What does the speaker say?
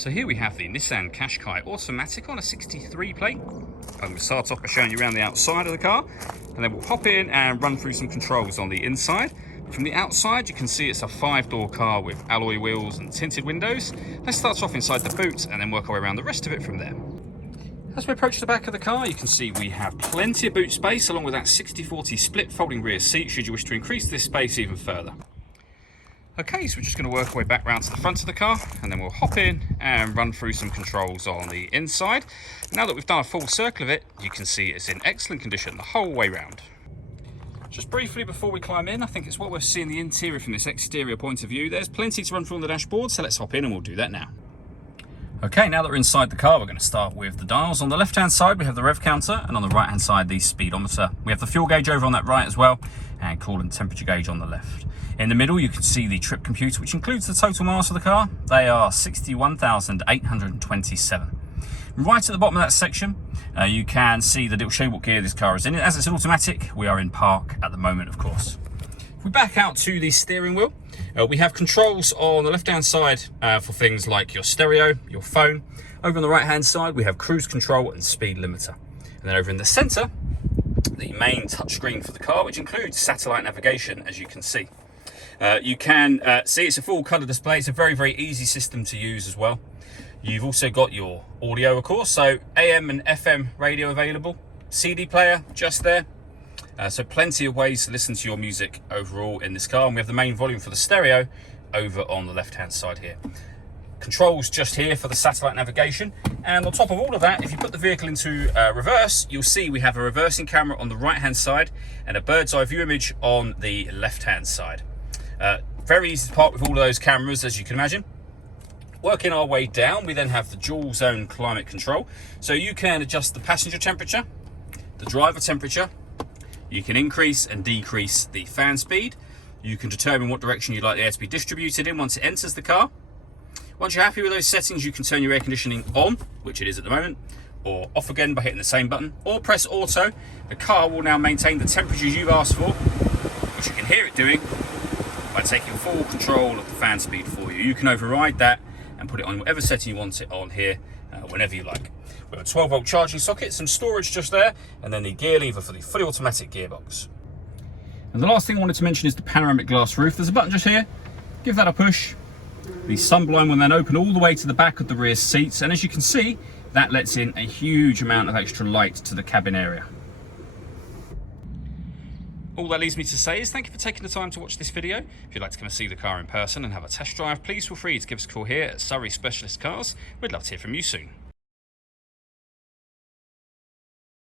So here we have the Nissan Qashqai automatic on a 63 plate. I'm going to start off by showing you around the outside of the car, and then we'll hop in and run through some controls on the inside. From the outside, you can see it's a 5-door car with alloy wheels and tinted windows. Let's start off inside the boot and then work our way around the rest of it from there. As we approach the back of the car, you can see we have plenty of boot space along with that 60/40 split folding rear seat should you wish to increase this space even further. Okay, so we're just going to work our way back round to the front of the car, and then we'll hop in and run through some controls on the inside. Now that we've done a full circle of it, you can see it's in excellent condition the whole way round. Just briefly before we climb in, I think it's well worth seeing the interior from this exterior point of view. There's plenty to run through on the dashboard, so let's hop in and we'll do that now. Okay, now that we're inside the car, we're going to start with the dials. On the left-hand side, we have the rev counter, and on the right-hand side, the speedometer. We have the fuel gauge over on that right as well, and coolant temperature gauge on the left. In the middle, you can see the trip computer, which includes the total miles of the car. They are 61,827. Right at the bottom of that section, you can see that it will show you what gear this car is in. As it's an automatic, we are in park at the moment, of course. If we back out to the steering wheel, we have controls on the left-hand side for things like your stereo, your phone. Over on the right-hand side, we have cruise control and speed limiter. And then over in the center, the main touchscreen for the car, which includes satellite navigation, as you can see. You can see it's a full colour display. It's a very, very easy system to use as well. You've also got your audio, of course, so AM and FM radio available. CD player just there. So plenty of ways to listen to your music overall in this car. And we have the main volume for the stereo over on the left-hand side here. Controls just here for the satellite navigation. And on top of all of that, if you put the vehicle into reverse, you'll see we have a reversing camera on the right-hand side and a bird's eye view image on the left-hand side. Very easy to park with all of those cameras, as you can imagine. Working our way down, we then have the dual zone climate control. So you can adjust the passenger temperature, the driver temperature. You can increase and decrease the fan speed. You can determine what direction you'd like the air to be distributed in once it enters the car. Once you're happy with those settings, you can turn your air conditioning on, which it is at the moment, or off again by hitting the same button, or press auto. The car will now maintain the temperatures you've asked for, which you can hear it doing by taking full control of the fan speed for you. You can override that and put it on whatever setting you want it on here, whenever you like. We have a 12-volt charging socket, some storage just there, and then the gear lever for the fully automatic gearbox. And the last thing I wanted to mention is the panoramic glass roof. There's a button just here. Give that a push. The sunblind will then open all the way to the back of the rear seats, and as you can see, that lets in a huge amount of extra light to the cabin area. All that leaves me to say is thank you for taking the time to watch this video. If you'd like to come and see the car in person and have a test drive, please feel free to give us a call here at Surrey Specialist Cars. We'd love to hear from you soon.